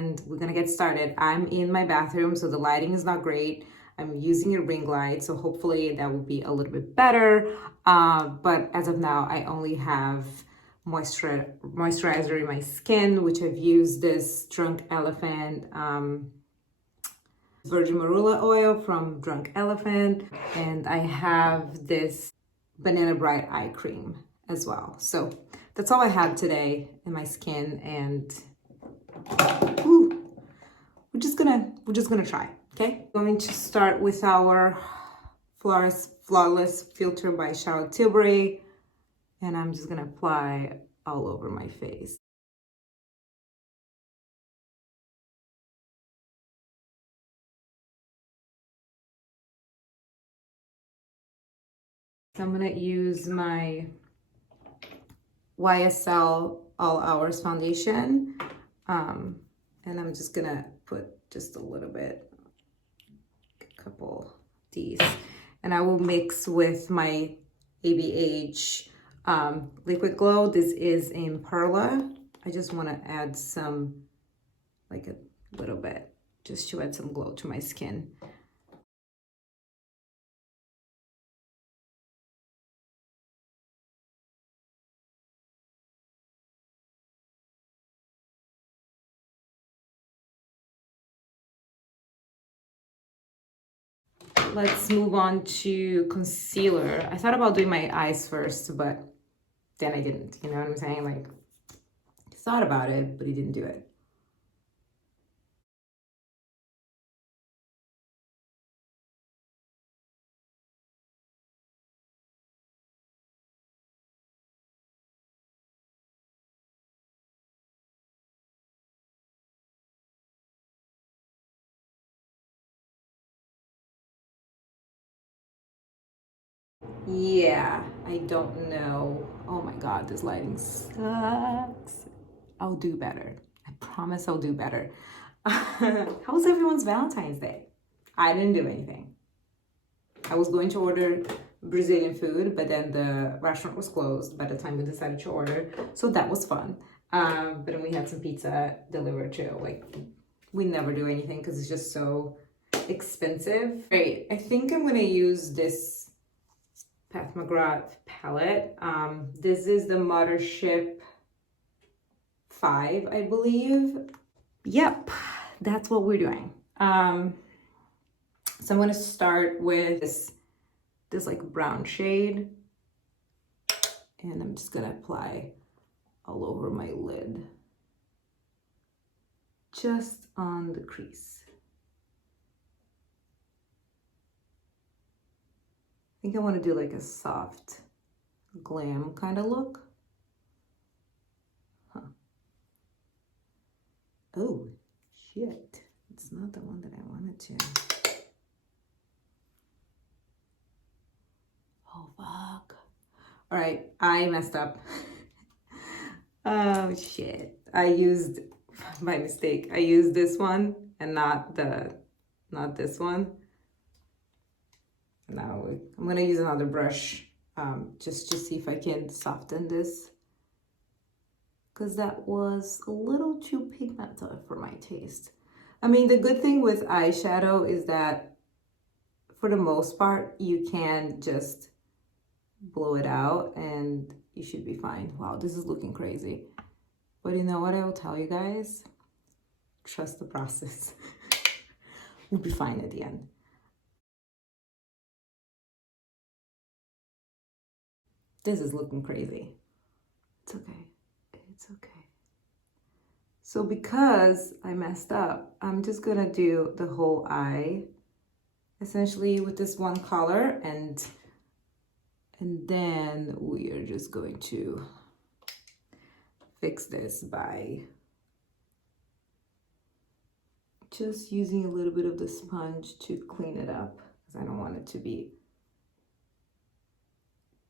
and we're gonna get started. I'm in my bathroom, so the lighting is not great. I'm using a ring light, so hopefully that will be a little bit better. But as of now, I only have moisturizer in my skin, which I've used this Drunk Elephant virgin marula oil from Drunk Elephant, and I have this Banana Bright eye cream as well. So that's all I have today in my skin, and we're just gonna try. Okay, going to start with our Flawless Filter by Charlotte Tilbury, and I'm just gonna apply all over my face. So I'm gonna use my YSL All Hours foundation, and I'm just gonna put just a little bit, a couple of these, and I will mix with my ABH liquid glow. This is in Perla. I just want to add some, like a little bit, just to add some glow to my skin. Let's move on to concealer. I thought about doing my eyes first, but then I didn't. You know what I'm saying? Like, I thought about it, but he didn't do it. Yeah, I don't know. Oh my God, this lighting sucks. I'll do better. I promise I'll do better. How was everyone's Valentine's Day? I didn't do anything. I was going to order Brazilian food, but then the restaurant was closed by the time we decided to order. So that was fun. But then we had some pizza delivered too. Like, we never do anything because it's just so expensive. Right, I think I'm gonna use this Pat McGrath palette. This is the Mothership 5, I believe. Yep, that's what we're doing. So I'm gonna start with this like brown shade, and I'm just gonna apply all over my lid, just on the crease. I think I want to do like a soft glam kind of look. Huh. Oh, shit. It's not the one that I wanted to. Oh, fuck. All right, I messed up. Oh, shit. I used, by mistake, I used this one and not this one. Now I'm gonna use another brush just to see if I can soften this, because that was a little too pigmented for my taste. I mean, the good thing with eyeshadow is that for the most part, you can just blow it out and you should be fine. Wow, this is looking crazy. But you know what I will tell you guys? Trust the process. We'll be fine at the end. This is looking crazy. It's okay. It's okay. So because I messed up, I'm just gonna do the whole eye essentially with this one color, and then we are just going to fix this by just using a little bit of the sponge to clean it up, because I don't want it to be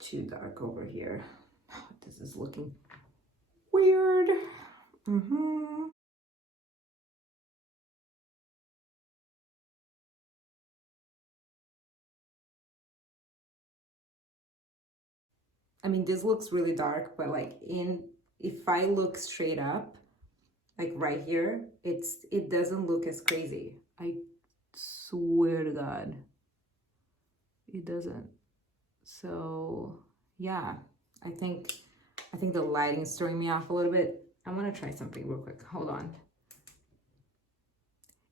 too dark over here. This is looking weird. I mean, this looks really dark, but like if I look straight up, like right here, it doesn't look as crazy. I swear to God, it doesn't. So yeah, I think the lighting's throwing me off a little bit. I'm gonna try something real quick. Hold on.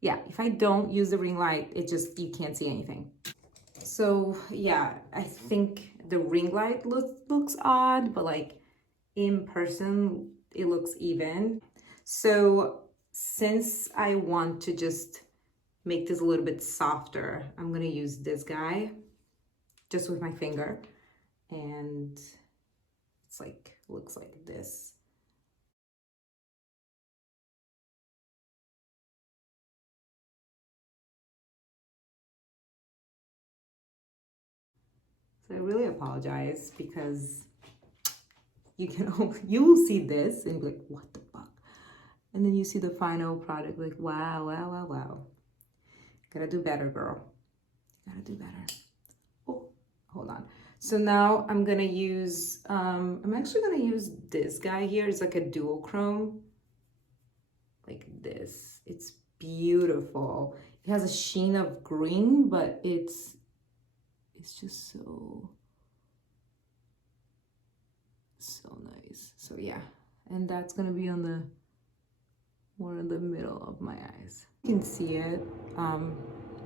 Yeah, if I don't use the ring light, it just, you can't see anything. So yeah, I think the ring light looks odd, but like in person, it looks even. So since I want to just make this a little bit softer, I'm gonna use this guy just with my finger, and it's like, looks like this. So I really apologize because you will see this and be like, what the fuck? And then you see the final product, like, wow, wow, wow, wow. Gotta do better, girl. Gotta do better. Oh, hold on. So now I'm gonna use, I'm actually gonna use this guy here. It's like a dual chrome, like this. It's beautiful. It has a sheen of green, but it's just so nice. So yeah, and that's gonna be on the more in the middle of my eyes. You can see it,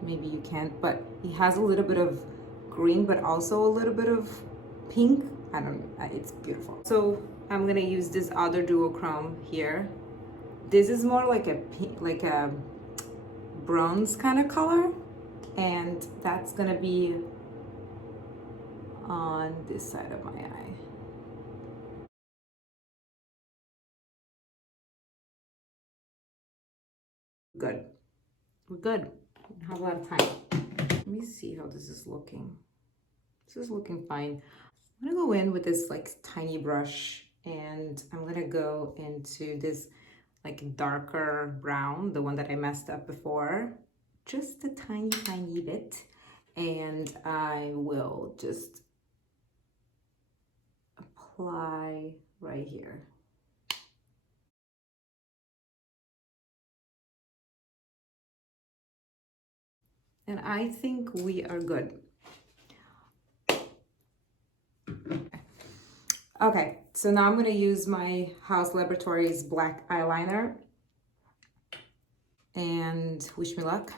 maybe you can't, but it has a little bit of green, but also a little bit of pink. I don't know, it's beautiful. So I'm gonna use this other duochrome here. This is more like a pink, like a bronze kind of color, and that's gonna be on this side of my eye. Good. We're good. We have a lot of time. Let me see how this is looking. This is looking fine. I'm gonna go in with this like tiny brush, and I'm gonna go into this like darker brown, the one that I messed up before, just a tiny bit, and I will just apply right here. And I think we are good. Okay, so now I'm gonna use my House Laboratories black eyeliner, and wish me luck,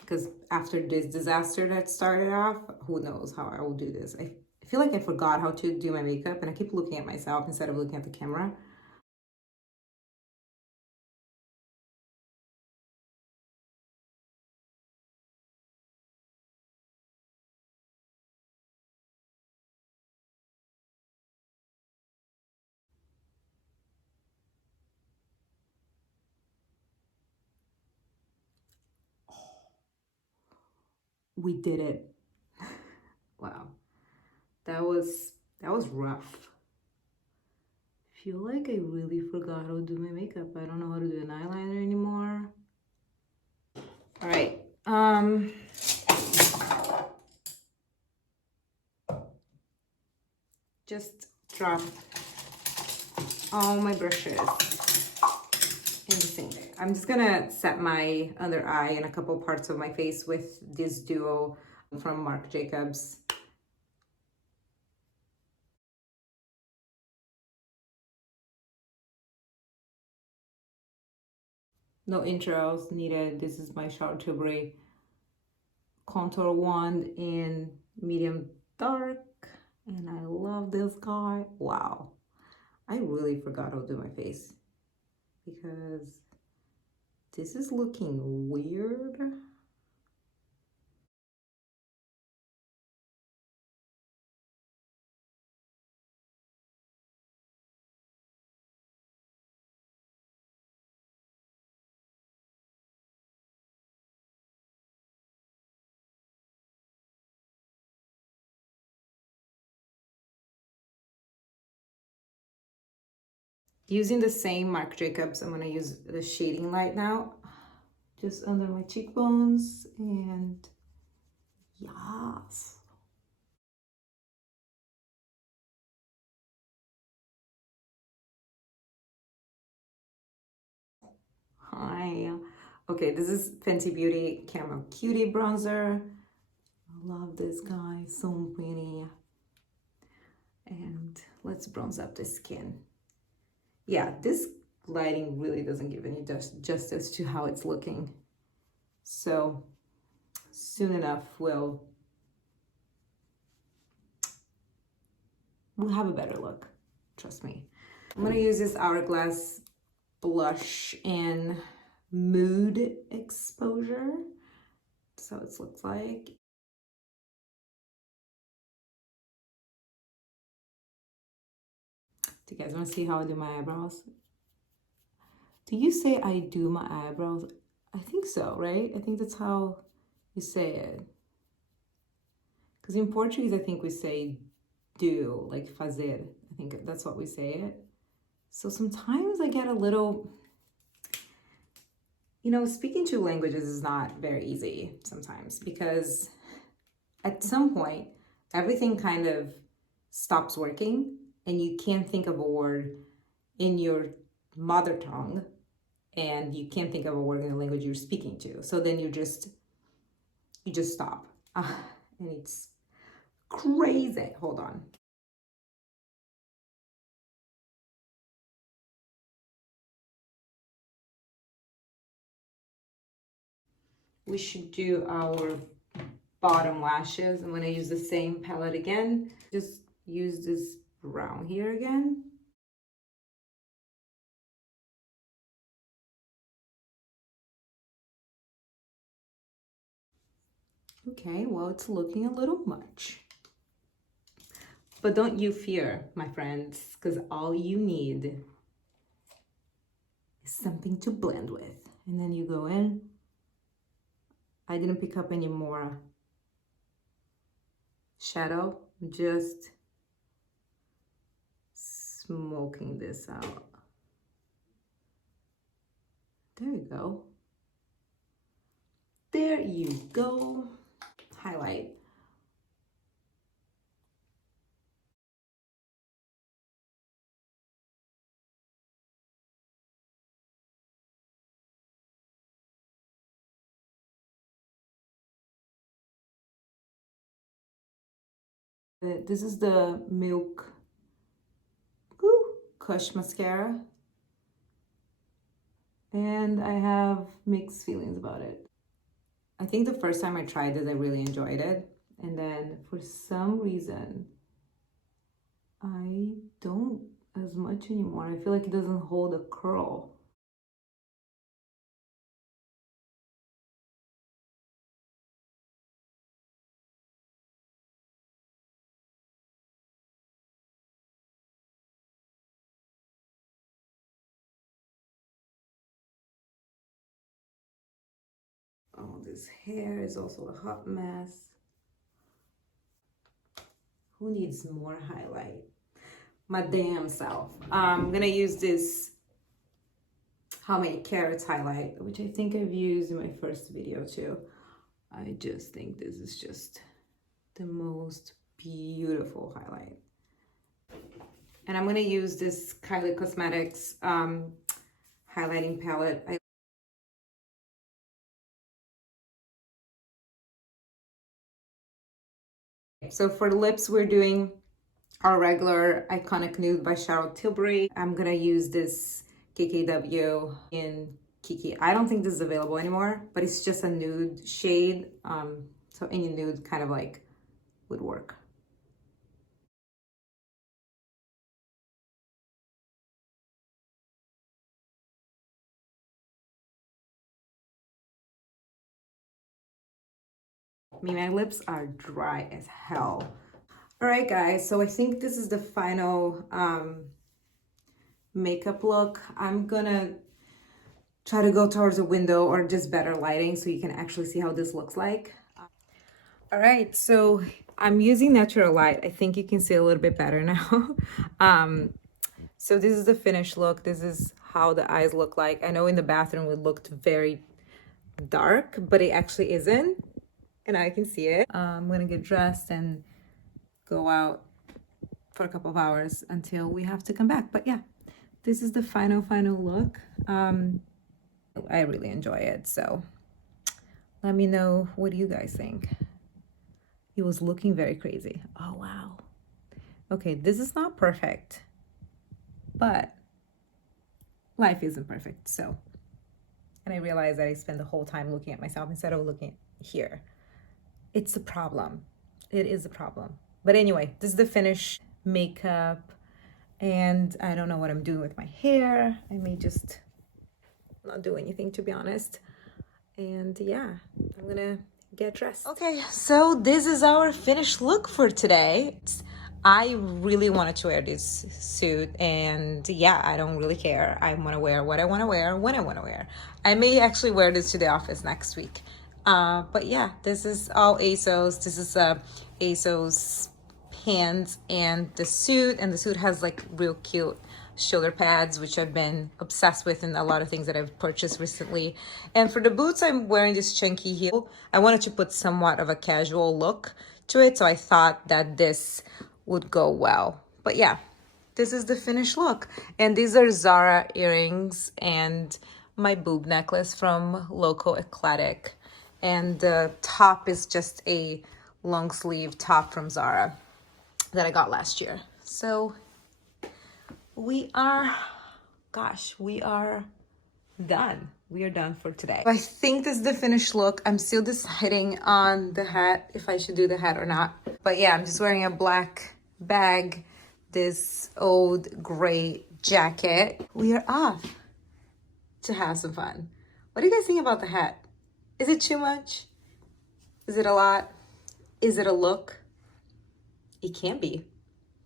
because after this disaster that started off, who knows how I will do this. I feel like I forgot how to do my makeup, and I keep looking at myself instead of looking at the camera. We did it. Wow, that was rough. I feel like I really forgot how to do my makeup. I don't know how to do an eyeliner anymore. All right, just drop all my brushes in the sink. I'm just gonna set my under eye and a couple parts of my face with this duo from Marc Jacobs. No intros needed. This is my Charlotte Tilbury contour wand in medium dark, and I love this guy. Wow, I really forgot how to do my face because this is looking weird. Using the same Marc Jacobs, I'm gonna use the shading light now, just under my cheekbones, and yes. Hi. Okay, this is Fenty Beauty Caramel Cutie Bronzer. I love this guy, so pretty. And let's bronze up the skin. Yeah, this lighting really doesn't give any justice to how it's looking. So soon enough, we'll have a better look. Trust me. I'm gonna use this Hourglass blush in Mood Exposure. That's how it looks like. Do you guys want to see how I do my eyebrows? Do you say I do my eyebrows? I think so, right? I think that's how you say it. Because in Portuguese, I think we say do, like fazer. I think that's what we say it. So sometimes I get a little, you know, speaking two languages is not very easy sometimes because at some point, everything kind of stops working and you can't think of a word in your mother tongue and you can't think of a word in the language you're speaking to. So then you just stop. And it's crazy. Hold on. We should do our bottom lashes. I'm gonna use the same palette again. Just use this brown here again. Okay, well, it's looking a little much. But don't you fear, my friends, because all you need is something to blend with. And then you go in. I didn't pick up any more shadow, just smoking this out. There you go. There you go. Highlight. This is the Milk Kush mascara. And I have mixed feelings about it. I think the first time I tried it, I really enjoyed it. And then for some reason, I don't as much anymore. I feel like it doesn't hold a curl. Oh, this hair is also a hot mess. Who needs more highlight? My damn self. I'm gonna use this How Many Carrots highlight, which I think I've used in my first video too. I just think this is just the most beautiful highlight. And I'm gonna use this Kylie Cosmetics highlighting palette. So for the lips, we're doing our regular Iconic Nude by Charlotte Tilbury. I'm gonna use this KKW in Kiki. I don't think this is available anymore, but it's just a nude shade. So any nude kind of like would work. I mean, my lips are dry as hell. All right, guys, so I think this is the final makeup look. I'm gonna try to go towards a window or just better lighting so you can actually see how this looks like. All right, so I'm using natural light. I think you can see a little bit better now. So this is the finished look. This is how the eyes look like. I know in the bathroom it looked very dark, but it actually isn't. And I can see it. I'm gonna get dressed and go out for a couple of hours until we have to come back. But yeah, this is the final look. I really enjoy it. So let me know, what do you guys think? He was looking very crazy. Oh, wow. Okay, this is not perfect, but life isn't perfect. So, and I realized that I spend the whole time looking at myself instead of looking here. It's a problem. It is a problem. But anyway, this is the finished makeup. And I don't know what I'm doing with my hair. I may just not do anything, to be honest. And yeah, I'm gonna get dressed. Okay, so this is our finished look for today. I really wanted to wear this suit, and yeah, I don't really care. I want to wear what I want to wear when I want to wear. I may actually wear this to the office next week. But yeah, this is all ASOS. This is ASOS pants and the suit, and the suit has like real cute shoulder pads, which I've been obsessed with in a lot of things that I've purchased recently. And for the boots, I'm wearing this chunky heel. I wanted to put somewhat of a casual look to it, so I thought that this would go well. But yeah, this is the finished look. And these are Zara earrings and my boob necklace from Loco Eclectic. And the top is just a long sleeve top from Zara that I got last year. So we are done. We are done for today. I think this is the finished look. I'm still deciding on the hat, if I should do the hat or not. But yeah, I'm just wearing a black bag, this old gray jacket. We are off to have some fun. What do you guys think about the hat? Is it too much? Is it a lot? Is it a look? It can be.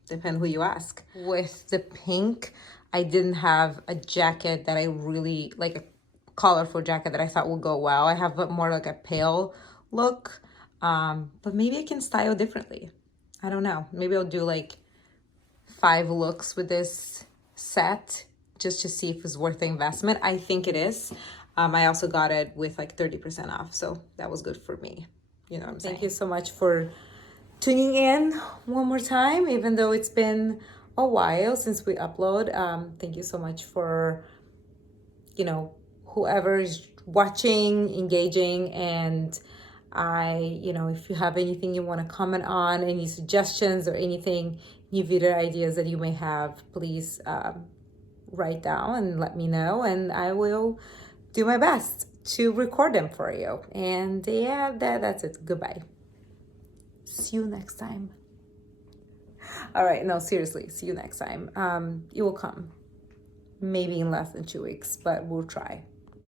Depend who you ask. With the pink, I didn't have a jacket that I really, like a colorful jacket that I thought would go well. I have more like a pale look, but maybe I can style differently. I don't know. Maybe I'll do like 5 looks with this set just to see if it's worth the investment. I think it is. I also got it with like 30% off, so that was good for me. You know what I'm saying? Thank you so much for tuning in one more time, even though it's been a while since we upload. Thank you so much for, you know, whoever's watching, engaging, and if you have anything you want to comment on, any suggestions or anything, new video ideas that you may have, please write down and let me know, and I will do my best to record them for you. And yeah, that's it. Goodbye. See you next time. All right, no, seriously, see you next time. It will come. Maybe in less than 2 weeks, but we'll try.